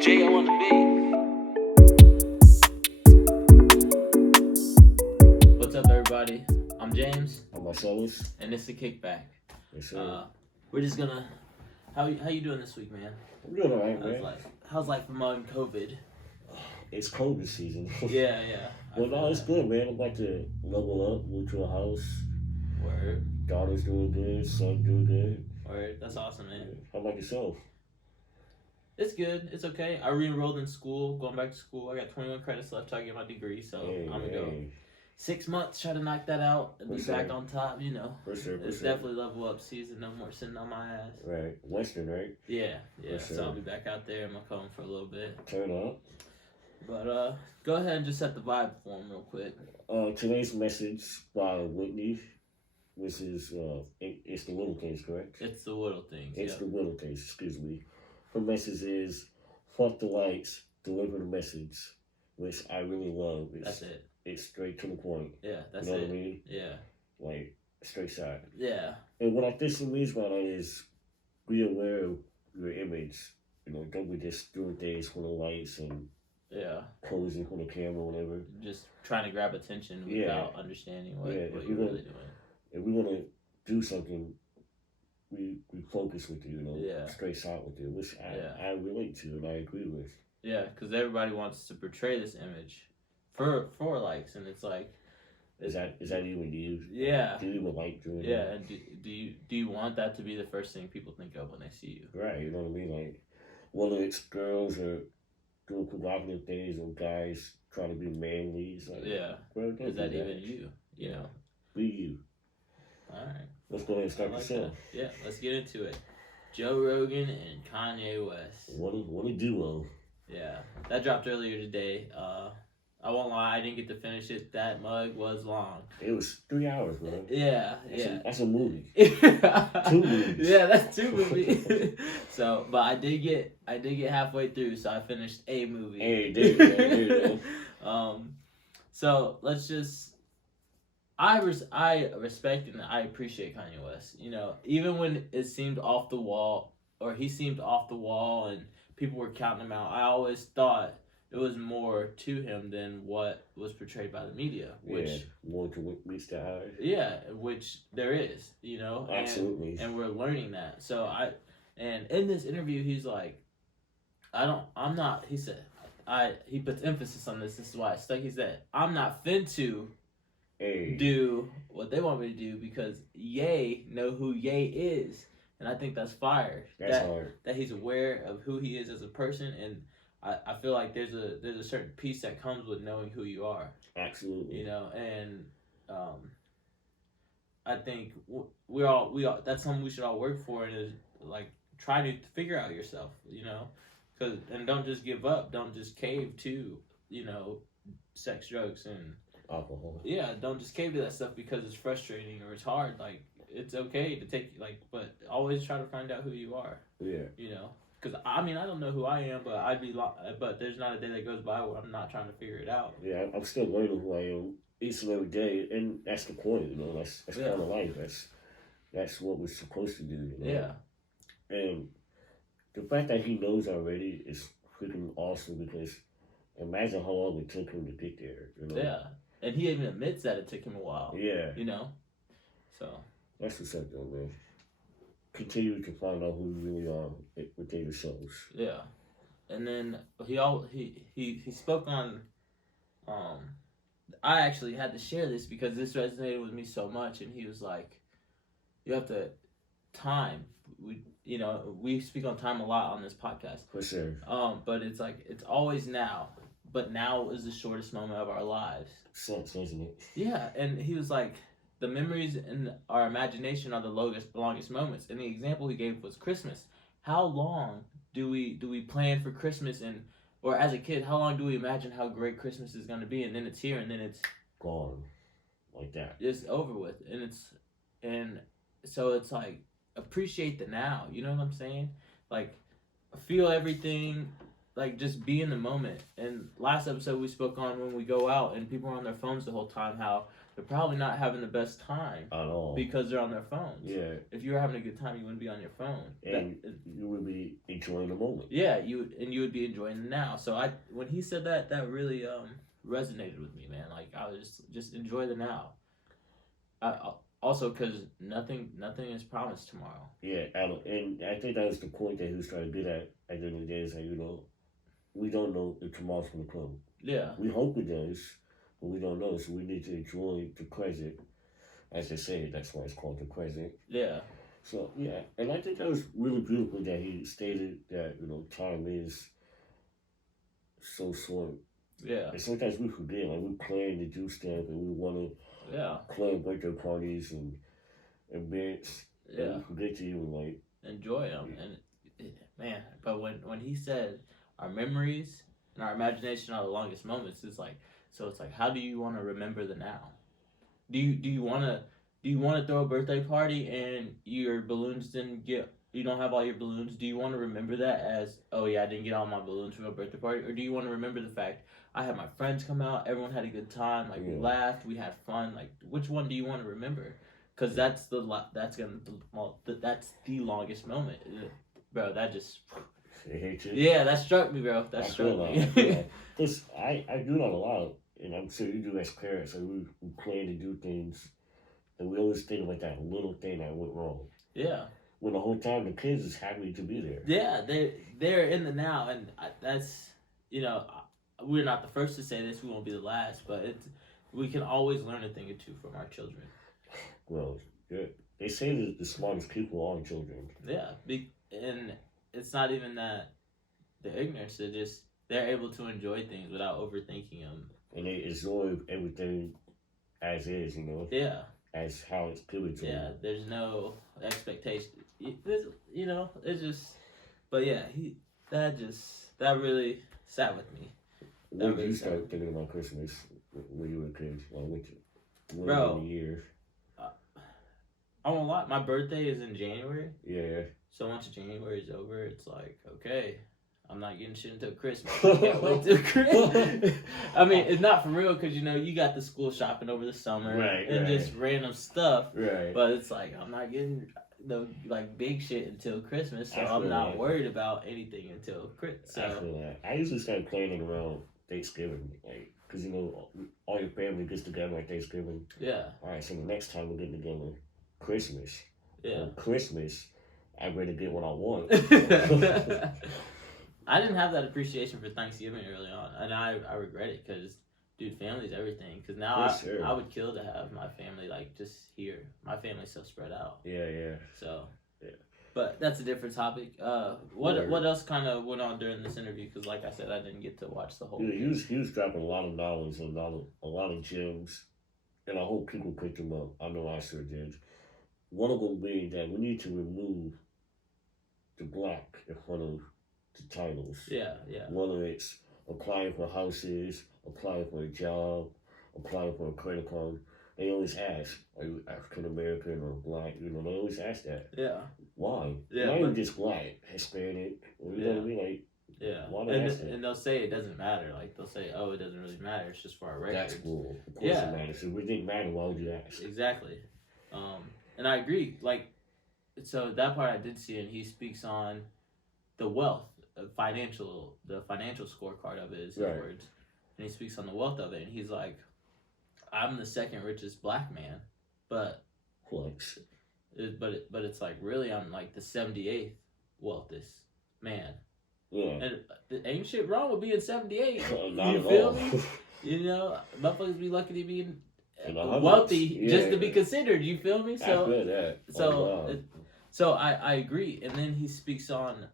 J.O. on the beat. What's up, everybody? I'm James. I'm Marcellus. And Issa Kickback. Yes, sir. We're just gonna... How you doing this week, man? I'm doing alright, man. How's life among COVID? It's COVID season. Yeah. Well, no, it's good, man. I'm about to level up, move to a house. Word. Daughter's doing good, son doing good. Word. That's awesome, man. How about yourself? It's good. It's okay. I re-enrolled in school, going back to school. I got 21 credits left till I get my degree, so I'm gonna go 6 months, try to knock that out and be back on top, you know. For sure. It's definitely level up season, no more sitting on my ass. Right. Western, right? Yeah. Sure. So I'll be back out there in my home for a little bit. Turn up. But go ahead and just set the vibe for him real quick. Today's message by Whitney, which is, it's the little things, correct? It's the little things, It's the little things, excuse me. Her message is, fuck the lights, deliver the message, which I really love. That's it. It's straight to the point. Yeah, that's it. You know it. what I mean? Yeah. Like, straight shot. Yeah. And what I think she means by that is, be aware of your image. You know, don't be just doing things for the lights and posing for the camera or whatever. Just trying to grab attention without understanding what you're really doing. If we want to do something, we focus with it, you know, straight shot with it, which I relate to and I agree with. Yeah, because everybody wants to portray this image for likes, and it's like, is that even you? Yeah. Do you even like doing that? that? And do you want that to be the first thing people think of when they see you? Right, you know what I mean? Like, whether it's girls or doing provocative things or guys trying to be manly, it's like, bro, is that even you? You know? Be you. All right. Let's go ahead and start the show. That. Yeah, let's get into it. Joe Rogan and Kanye West. What a duo. Yeah, that dropped earlier today. I won't lie, I didn't get to finish it. That mug was long. It was 3 hours, man. Yeah. That's a movie. 2 movies. Yeah, that's 2 movies. So, but I did get halfway through, so I finished a movie. Hey, there you go. So let's just. I respect and I appreciate Kanye West. You know, even when it seemed off the wall, or he seemed off the wall, and people were counting him out, I always thought it was more to him than what was portrayed by the media. Which more to reach that higher. Yeah, which there is, you know. Absolutely. And we're learning that. So and in this interview, he's like, he puts emphasis on this. This is why it's stuck. He said, I'm not finna do what they want me to do because Ye know who Ye is. And I think that's fire. That's hard. That he's aware of who he is as a person, and I feel like there's a certain peace that comes with knowing who you are. Absolutely. You know, and I think we all that's something we should all work for, and is like try to figure out yourself. You know, and don't just give up. Don't just cave to sex, drugs, and alcohol. Yeah, don't just cave to that stuff because it's frustrating or it's hard. Like, it's okay to take, but always try to find out who you are. Yeah. You know? Because, I don't know who I am, but there's not a day that goes by where I'm not trying to figure it out. Yeah, I'm still learning who I am each and every day, and that's the point, you know? That's kind of life. That's what we're supposed to do, you know? Yeah. And the fact that he knows already is freaking awesome because imagine how long it took him to get there, you know? Yeah. And he even admits that it took him a while. Yeah. You know? So. That's what's up, though, man. Continue to find out who you really are within yourselves. Yeah. And then he spoke on, I actually had to share this because this resonated with me so much, and he was like, you have to time. We speak on time a lot on this podcast. For sure. But it's like, it's always now. But now is the shortest moment of our lives. Sucks, doesn't it? Yeah, and he was like, the memories in our imagination are the longest moments. And the example he gave was Christmas. How long do we plan for Christmas, or as a kid, how long do we imagine how great Christmas is going to be, and then it's here, and then it's gone, like that. It's over with, and so it's like, appreciate the now. You know what I'm saying? Like, feel everything. like just be in the moment. And last episode we spoke on when we go out and people are on their phones the whole time, how they're probably not having the best time at all because they're on their phones. Yeah. If you were having a good time, you wouldn't be on your phone, and you would be enjoying the moment. Yeah, you would be enjoying the now. So when he said that, that really resonated with me, man. Like I was just enjoy the now. Also, because nothing is promised tomorrow. Yeah, and I think that was the point that he was trying to get at the end of the day. Is that we don't know if tomorrow's gonna come. Yeah. We hope it does, but we don't know. So we need to enjoy the present. As they say, that's why it's called the present. Yeah. So yeah, and I think that was really beautiful that he stated that time is so short. Yeah. And sometimes we forget, like we plan to do stuff and we want to. Yeah. Club birthday parties and events. Yeah. And we forget to even like enjoy them. And man, but when he said our memories and our imagination are the longest moments, it's like how do you want to remember the now? Do you want to throw a birthday party and your balloons you don't have all your balloons? Do you want to remember that as, oh yeah, I didn't get all my balloons for a birthday party? Or do you want to remember the fact I had my friends come out, everyone had a good time, like we laughed, we had fun. Like which one do you want to remember? Because that's the longest moment, bro. That just yeah, that struck me, bro. That struck me. Because I do that a lot, and I'm sure you do as parents. So we plan to do things, and we always think about that little thing that went wrong. Yeah. When the whole time the kids is happy to be there. Yeah, they're in the now, and that's we're not the first to say this. We won't be the last, but we can always learn a thing or two from our children. Well, they say that the smartest people are children. Yeah, and it's not even that they're ignorant. They're able to enjoy things without overthinking them. And they absorb everything as is, Yeah. As how it's given to them. Yeah, there's no expectation. It's just. But yeah, that really sat with me. When did you start thinking about Christmas when you were a kid? Bro, years? I won't lie, my birthday is in January. Yeah. So once January is over, it's like, okay, I'm not getting shit until Christmas. I can't wait till Christmas. I mean, it's not for real because, you got the school shopping over the summer. And just random stuff. Right. But it's like, I'm not getting the big shit until Christmas, so I'm not worried about anything until Christmas. So. I feel that. I usually start planning around Thanksgiving, because all your family gets together at Thanksgiving. Yeah. All right, so the next time we're getting together, Christmas. Yeah. Christmas, I'm ready to get what I want. I didn't have that appreciation for Thanksgiving early on, and I regret it because, dude, family's everything. Because now I would kill to have my family just here. My family's so spread out. Yeah. So. Yeah. But that's a different topic. What else kind of went on during this interview? Because like I said, I didn't get to watch the whole. Dude, he was dropping a lot of knowledge and a lot of gems, and I hope people picked them up. I know I sure did. One of them being that we need to remove the black in front of the titles. Yeah. Whether it's applying for houses, applying for a job, applying for a credit card. They always ask, are you African American or black? They always ask that. Yeah. Why? Yeah, not even just black, Hispanic. What I mean? Yeah. Why and they'll say it doesn't matter. They'll say, oh, it doesn't really matter. It's just for our records. That's cool. Of course it matters. If it didn't matter, why would you ask? Exactly. And I agree. So that part I did see, and he speaks on the wealth, the financial scorecard of it is his words. And he speaks on the wealth of it, and he's like, I'm the second richest black man, but flex. But it's really I'm the 78th wealthiest man. Yeah. And ain't shit wrong with being 78. Not you at feel all. me? Motherfuckers be lucky to be and wealthy just to be considered. You feel me? So I feel that. So I agree. And then he speaks on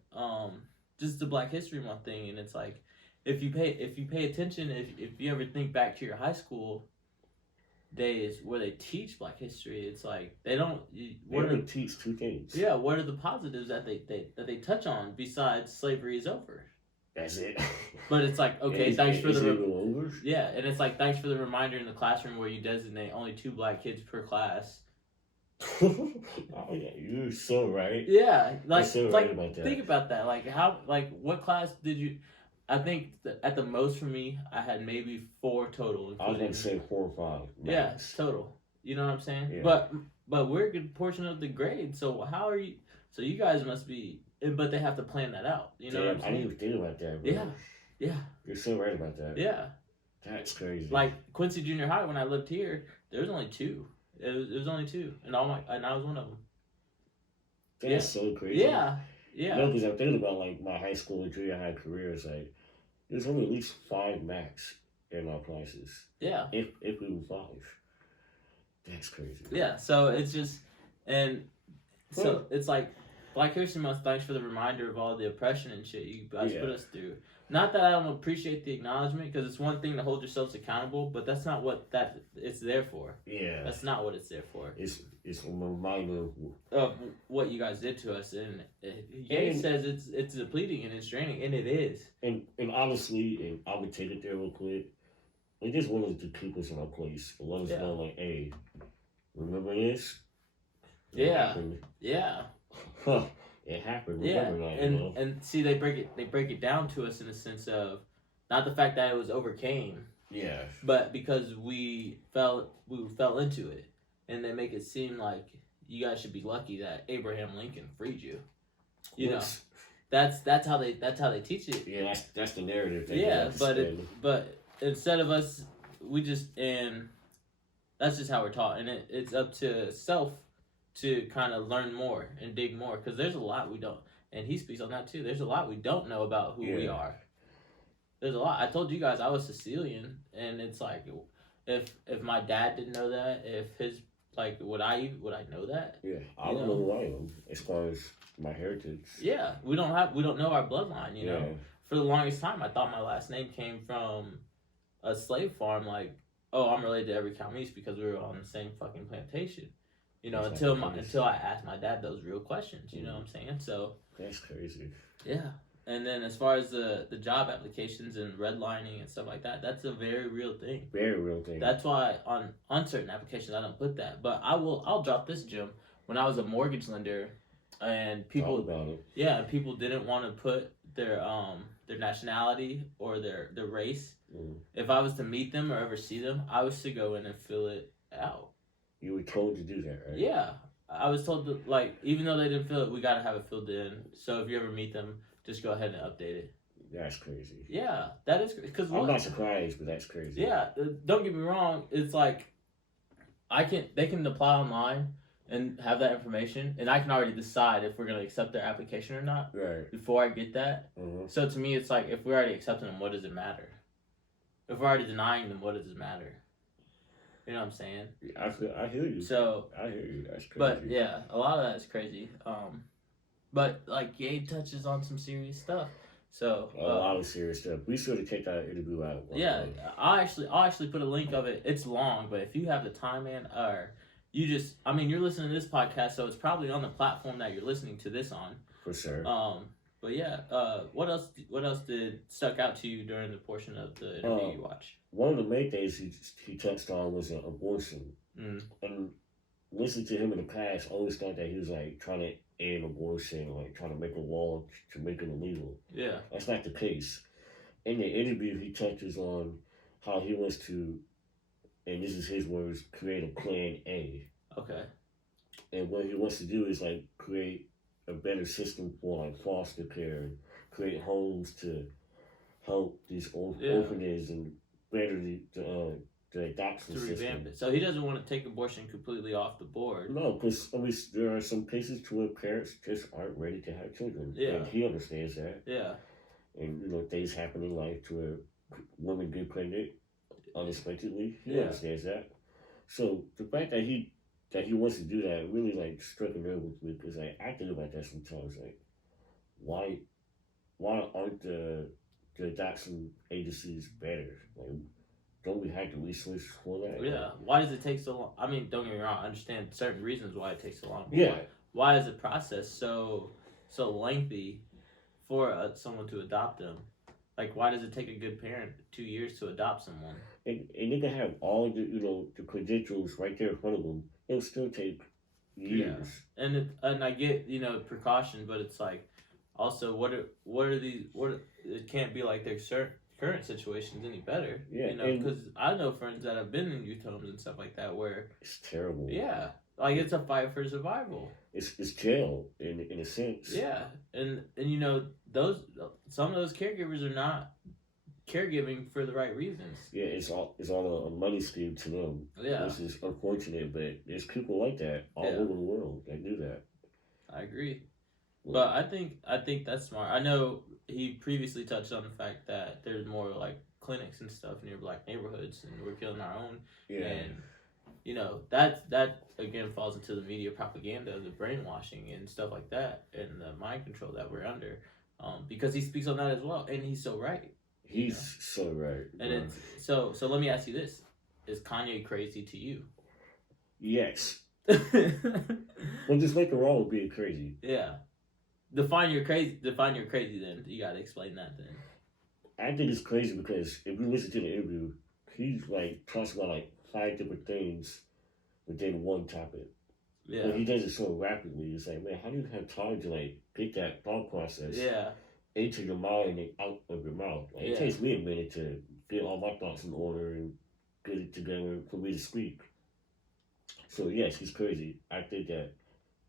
just the Black History Month thing, and it's like if you pay attention, if you ever think back to your high school days where they teach Black history, it's like they don't. They teach two things. Yeah, what are the positives that they touch on besides slavery is over? That's it. But it's like, okay, thanks for the over? Yeah, and it's like thanks for the reminder in the classroom where you designate only 2 black kids per class. Oh yeah, you're so right. Yeah, so right about that. Think about that. What class did you? I think at the most for me, I had maybe 4 total. I was gonna say 4 or 5. Yeah, Max. total. You know what I'm saying? Yeah. But we're a good portion of the grade. So how are you? So you guys must be. But they have to plan that out. You know what I'm saying? I didn't even think about that, bro. Yeah. You're so right about that. Yeah. That's crazy. Like Quincy Junior High, when I lived here, there was only 2. It was only 2, and I was one of them. That's so crazy. Yeah. No, because I'm thinking about like my high school and junior high careers. Like, there's only at least 5 max in our classes. Yeah. If we were 5. That's crazy. Yeah. So it's just, and so it's like Black History Month. Thanks for the reminder of all the oppression and shit you guys put us through. Not that I don't appreciate the acknowledgement, because it's one thing to hold yourselves accountable, but that's not what it's there for. Yeah. That's not what it's there for. It's a reminder of what you guys did to us, and Ye says it's depleting and it's draining, and it is. And honestly, and I would take it there real quick. They just wanted to keep us in our place. Let us know, like, hey, remember this? It happened. Yeah. It happened. Yeah, Remember that, and see, they break it down to us in the sense of not the fact that it was overcame. Yeah. But because we fell into it, and they make it seem like you guys should be lucky that Abraham Lincoln freed you. You know, that's how they teach it. Yeah, that's the narrative. But instead of us, and that's just how we're taught, and it's up to self to kind of learn more and dig more, because there's a lot we don't, and he speaks on that too. There's a lot we don't know about who we are. There's a lot. I told you guys I was Sicilian, and it's like, if my dad didn't know that, if his would I know that? Yeah, I don't know who I am as far as my heritage. Yeah, we don't know our bloodline. You know, for the longest time, I thought my last name came from a slave farm. Like, oh, I'm related to every Calmese because we were on the same fucking plantation. You know, until I asked my dad those real questions. You know what I'm saying? So that's crazy. Yeah, and then as far as the job applications and redlining and stuff like that, that's a very real thing. Very real thing. That's why on certain applications I don't put that. But I'll drop this gem. When I was a mortgage lender, and people people didn't want to put their nationality or their race. If I was to meet them or ever see them, I was to go in and fill it out. You were told to do that, right? Yeah. I was told to, even though they didn't fill it, we got to have it filled in. So if you ever meet them, just go ahead and update it. That's crazy. Yeah, that is crazy. I'm not surprised, but that's crazy. Yeah, don't get me wrong. It's like, they can apply online and have that information, and I can already decide if we're going to accept their application or not before I get that. So to me, it's like, if we're already accepting them, what does it matter? If we're already denying them, what does it matter? You know what I'm saying? I hear you. So I hear you. That's crazy. But yeah, a lot of that is crazy. But Ye touches on some serious stuff. So a lot of serious stuff. We should have checked that interview out. Yeah, I'll actually put a link of it. It's long, but if you have the time, man, or you're listening to this podcast, so it's probably on the platform that you're listening to this on. For sure. But yeah, what else did stuck out to you during the portion of the interview you watched? One of the main things he touched on was abortion. And listening to him in the past, I always thought that he was trying to end abortion, trying to make a law to make it illegal. Yeah. That's not the case. In the interview, he touches on how he wants to, and this is his words, create a Plan A. Okay. And what he wants to do is create a better system for foster care, and create homes to help these orphanages and better the adoption to system. Revamp it. So he doesn't want to take abortion completely off the board. No, because there are some cases to where parents just aren't ready to have children. Yeah. And he understands that. Yeah. And things happen in life to where women get pregnant unexpectedly. He understands that. So the fact that he wants to do that really struck a nerve with me, because I think about that sometimes. Why aren't the adoption agencies better? Don't we have the resources for that? Yeah. Why does it take so long? I mean, don't get me wrong. I understand certain reasons why it takes so long. Yeah. Why is the process so lengthy for someone to adopt them? Why does it take a good parent 2 years to adopt someone? And they can have all the credentials right there in front of them. It'll still take years. Yeah. And I get precaution, but it's also it can't be like their current situations any better. Yeah, You know, because I know friends that have been in youth homes and stuff like that where it's terrible. yeah, like it's a fight for survival. It's jail in a sense. Yeah, and you know some of those caregivers are not caregiving for the right reasons. Yeah, it's all a money scheme to them. Yeah, Which is unfortunate, but there's people like that all over the world that do that. I agree. But I think that's smart. I know he previously touched on the fact that there's more like clinics and stuff near black neighborhoods, and we're killing our own. Yeah. And you know that again falls into the media propaganda, the brainwashing and stuff like that, and the mind control that we're under. Because he speaks on that as well, and he's so right. He's so right. And it's so let me ask you this: is Kanye crazy to you? Yes. Well, just nothing wrong with being crazy. Yeah. Define your crazy. Then you gotta explain that. Then I think it's crazy because if you listen to the interview, he's like talks about like 5 different things within one topic. Yeah. But he does it so rapidly. It's like, man, how do you have time to like get that thought process into your mind and out of your mouth? Like, it takes me a minute to get all my thoughts in order and get it together for me to speak. So yes, he's crazy. I think that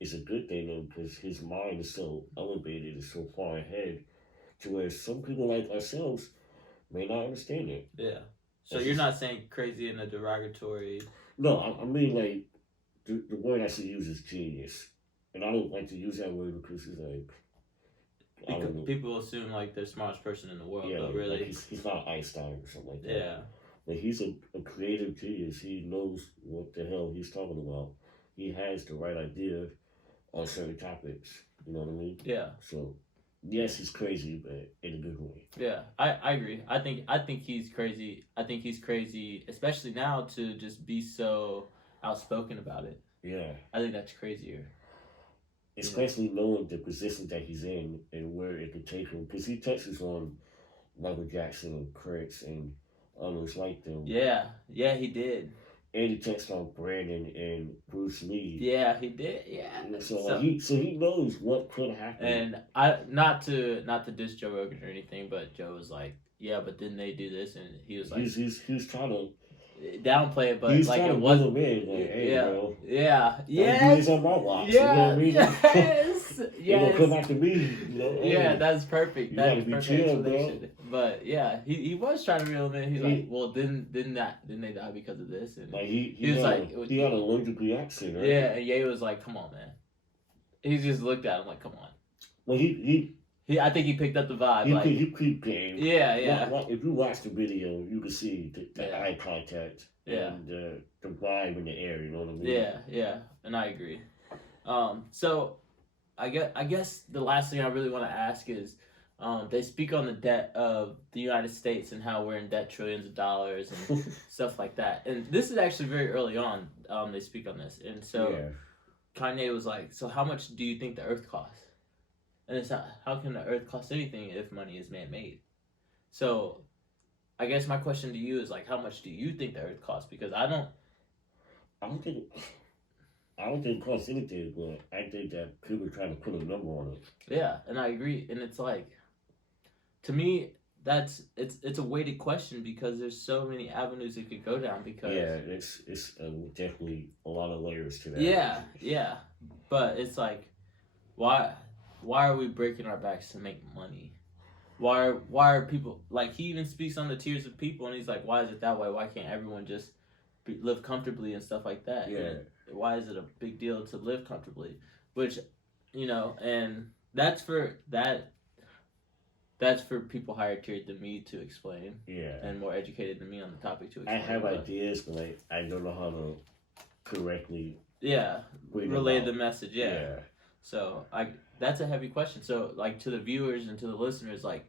it's a good thing though because his mind is so elevated and so far ahead to where some people like ourselves may not understand it. Yeah. So you're not saying crazy in a derogatory... No, I mean like the word I should use is genius. And I don't like to use that word because it's like... People assume like they're the smartest person in the world, yeah, but really... Like he's not Einstein or something like that. Yeah. But he's a creative genius. He knows what the hell he's talking about. He has the right idea on certain topics. You know what I mean? Yeah. So, yes, he's crazy, but in a good way. Yeah, I agree. I think he's crazy. I think he's crazy, especially now, to just be so outspoken about it. Yeah. I think that's crazier. Especially knowing the position that he's in and where it could take him. Because he touches on Michael Jackson and Prince and others like them. Yeah, he did. And he touched on Brandon and Bruce Lee. Yeah, he did. Yeah. So he knows what could happen. And I not to diss Joe Rogan or anything, but Joe was like, yeah, but didn't they do this? And he was like, he was trying to downplay it, but he's like it wasn't. Like, hey, bro, yes, on my watch. Yeah, you know what I mean? yes, You're gonna come after me. You know? Yeah, that's perfect. That's perfect chill, bro. But yeah, he was trying to reel him in. He's like, well, didn't they die because of this? And like he was like, he had an allergic reaction, right? Yeah, and Ye was like, come on, man. He just looked at him like, come on. Well, I think he picked up the vibe. He peeped game. Yeah. If you watch the video, you can see the eye contact and the vibe in the air. You know what I mean? Yeah, and I agree. So I guess the last thing I really want to ask is, they speak on the debt of the United States and how we're in debt trillions of dollars and stuff like that. And this is actually very early on. They speak on this, and so Kanye was like, "So how much do you think the Earth costs?" And it's not, how can the Earth cost anything if money is man-made? So, I guess my question to you is like, how much do you think the Earth costs? Because I don't think it costs anything, but I think that people are trying to put a number on it. Yeah, and I agree. And it's like, to me, it's a weighted question because there's so many avenues it could go down. Because it's definitely a lot of layers to that. Yeah, but it's like, why are we breaking our backs to make money? Why are people, like, he even speaks on the tears of people, and he's like, why is it that way? Why can't everyone just live comfortably and stuff like that? Yeah. And why is it a big deal to live comfortably? Which, and that's for people higher tiered than me to explain. Yeah. And more educated than me on the topic to explain. I have ideas, but I don't know how to correctly relay the message. Yeah. So that's a heavy question. So like, to the viewers and to the listeners, like,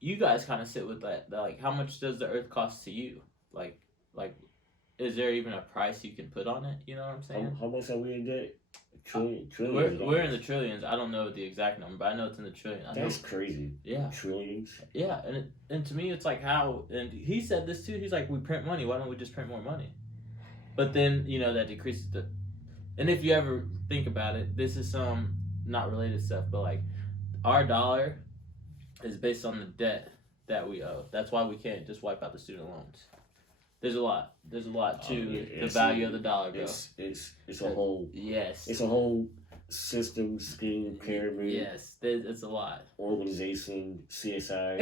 you guys kind of sit with that. Like, how much does the Earth cost to you? Like, is there even a price you can put on it? You know what I'm saying? How much are we in debt? Trillions. We're in the trillions. I don't know the exact number, but I know it's in the trillions. That's crazy. Yeah. Trillions. Yeah, and to me, it's like, how? And he said this too. He's like, we print money. Why don't we just print more money? But then that decreases the. And if you ever think about it, this is some not related stuff, but like, our dollar is based on the debt that we owe. That's why we can't just wipe out the student loans. There's a lot. There's a lot to the value of the dollar, bro. It's a whole yes. It's a whole system, scheme, pyramid. Yes, it's a lot. Organization, CSI,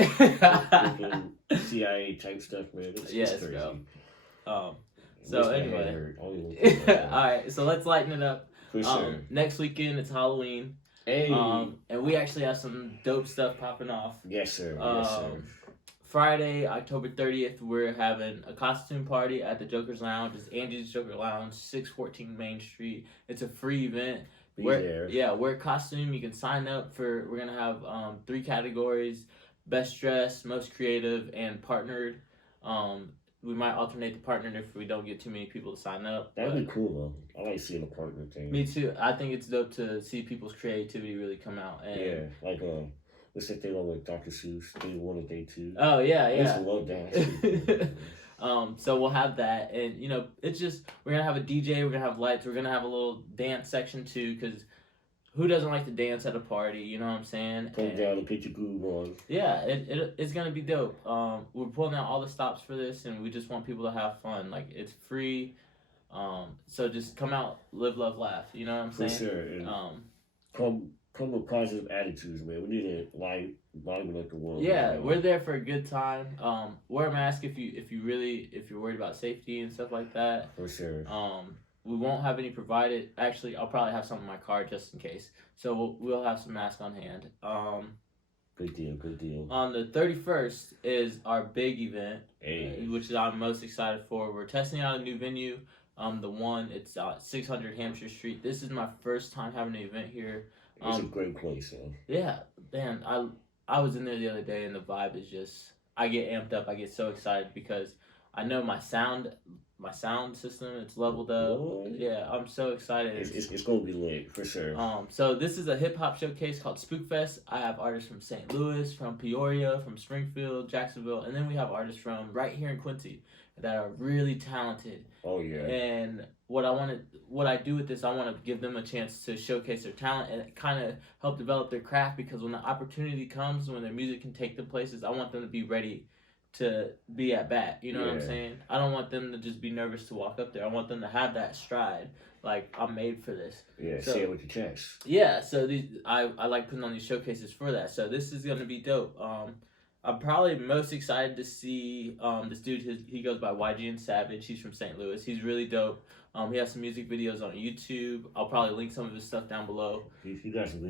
CIA type stuff, man. It's crazy. Bro. So anyway, all right. So let's lighten it up. For sure. Next weekend it's Halloween. Hey. And we actually have some dope stuff popping off. Yes, sir. Yes, sir. Friday, October 30th, we're having a costume party at the Joker's Lounge. It's Angie's Joker Lounge, 614 Main Street. It's a free event. Wear costume. You can sign up for. We're gonna have 3 categories: best dressed, most creative, and partnered. We might alternate the partner if we don't get too many people to sign up. That'd be cool though. I like seeing the partner thing. Me too. I think it's dope to see people's creativity really come out. And yeah, like let's say they go with Dr. Seuss, day 1 and day 2. Oh yeah. I used to love that. So we'll have that, and it's just we're gonna have a DJ, we're gonna have lights, we're gonna have a little dance section too, because who doesn't like to dance at a party? You know what I'm saying? Come down and get your groove on. Yeah, it's gonna be dope. We're pulling out all the stops for this, and we just want people to have fun. Like, it's free, so just come out, live, love, laugh. You know what I'm saying? For sure. And come with positive attitudes, man. We need to liven up the world. Yeah, we're there for a good time. Wear a mask if you're worried about safety and stuff like that. For sure. We won't have any provided. Actually, I'll probably have some in my car just in case. So we'll have some masks on hand. Good deal. On the 31st is our big event, hey. Which I'm most excited for. We're testing out a new venue. It's 600 Hampshire Street. This is my first time having an event here. It's a great place, man. Yeah, man. I was in there the other day, and the vibe is just. I get amped up. I get so excited because I know my sound system, it's leveled up. What? Yeah, I'm so excited. It's gonna be lit for sure. So this is a hip hop showcase called Spookfest. I have artists from St. Louis, from Peoria, from Springfield, Jacksonville, and then we have artists from right here in Quincy that are really talented. Oh yeah. And what I do with this, I want to give them a chance to showcase their talent and kind of help develop their craft, because when the opportunity comes, when their music can take them places, I want them to be ready to be at bat. You know what I'm saying? I don't want them to just be nervous to walk up there. I want them to have that stride. Like, I'm made for this. Yeah, say it with your chest. Yeah, so I like putting on these showcases for that. So this is going to be dope. I'm probably most excited to see this dude. He goes by YG and Savage. He's from St. Louis. He's really dope. He has some music videos on YouTube. I'll probably link some of his stuff down below. He got some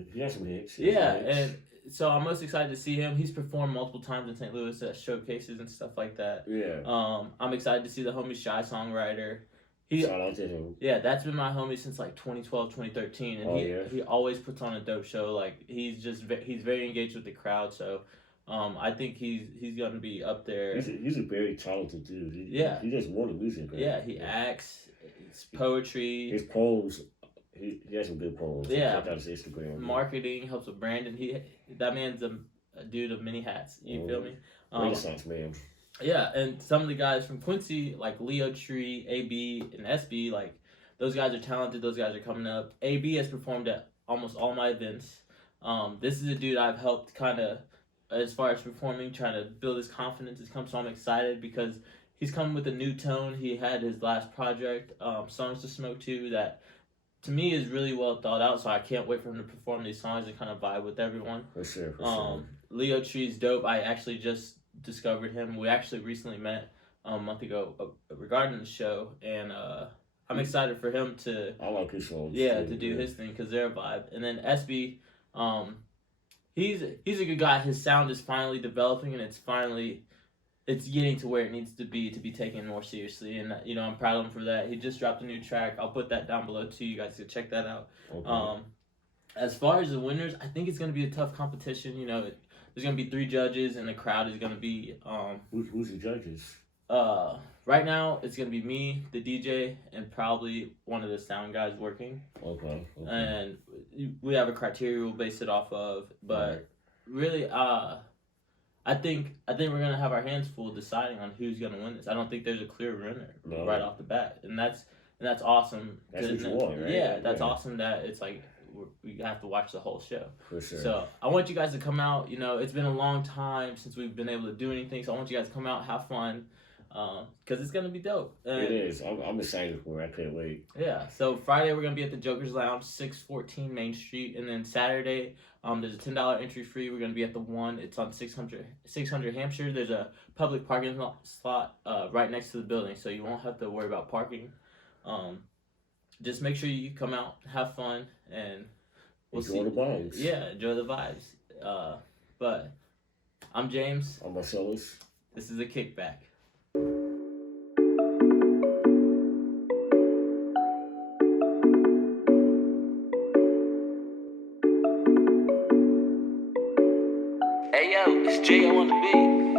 hits. Yeah, and so I'm most excited to see him. He's performed multiple times in St. Louis at showcases and stuff like that. Yeah. I'm excited to see the homie Shy Songwriter. Shout out to him. Yeah, that's been my homie since like 2012, 2013, and he always puts on a dope show. Like, he's very engaged with the crowd. So, I think he's gonna be up there. He's a very talented dude. He just won the music. Right? Yeah, he acts. It's poetry. His poems. He has some good poems. Yeah. Check out his Instagram. Marketing, helps with branding. That man's a dude of many hats. You feel me? Renaissance man. Yeah, and some of the guys from Quincy, like Leo Tree, AB, and SB, like, those guys are talented. Those guys are coming up. AB has performed at almost all my events. This is a dude I've helped kind of, as far as performing, trying to build his confidence. So I'm excited because he's coming with a new tone. He had his last project, Songs to Smoke To, that to me is really well thought out. So I can't wait for him to perform these songs and kind of vibe with everyone. For sure. Leo Tree's dope. I actually just discovered him. We actually recently met a month ago regarding the show, and I'm excited for him to. I like his songs. Yeah, to do his thing because they're a vibe. And then SB, he's a good guy. His sound is finally developing, and it's getting to where it needs to be taken more seriously. And I'm proud of him for that. He just dropped a new track. I'll put that down below too. You guys can check that out. Okay. As far as the winners, I think it's gonna be a tough competition. There's gonna be 3 judges, and the crowd is gonna be Who's the judges? Right now it's gonna be me, the DJ, and probably one of the sound guys working. Okay. And we have a criteria we'll base it off of, but really, I think we're gonna have our hands full deciding on who's gonna win this. I don't think there's a clear winner right off the bat, and that's awesome. That's what you want, right? Yeah, that's awesome that it's like we have to watch the whole show. For sure. So I want you guys to come out. You know, it's been a long time since we've been able to do anything. So I want you guys to come out, have fun, because it's gonna be dope. And it is. I'm excited for it. I can't wait. Yeah. So Friday we're gonna be at the Joker's Lounge, 614 Main Street, and then Saturday, there's a $10 entry fee. We're gonna be at the one. It's on 600 Hampshire. There's a public parking slot right next to the building, so you won't have to worry about parking. Just make sure you come out, have fun, and we'll enjoy the vibes. Yeah, enjoy the vibes. But I'm James. I'm Marcellus. This is a Kickback. Hey yo, it's J.O. on the beat.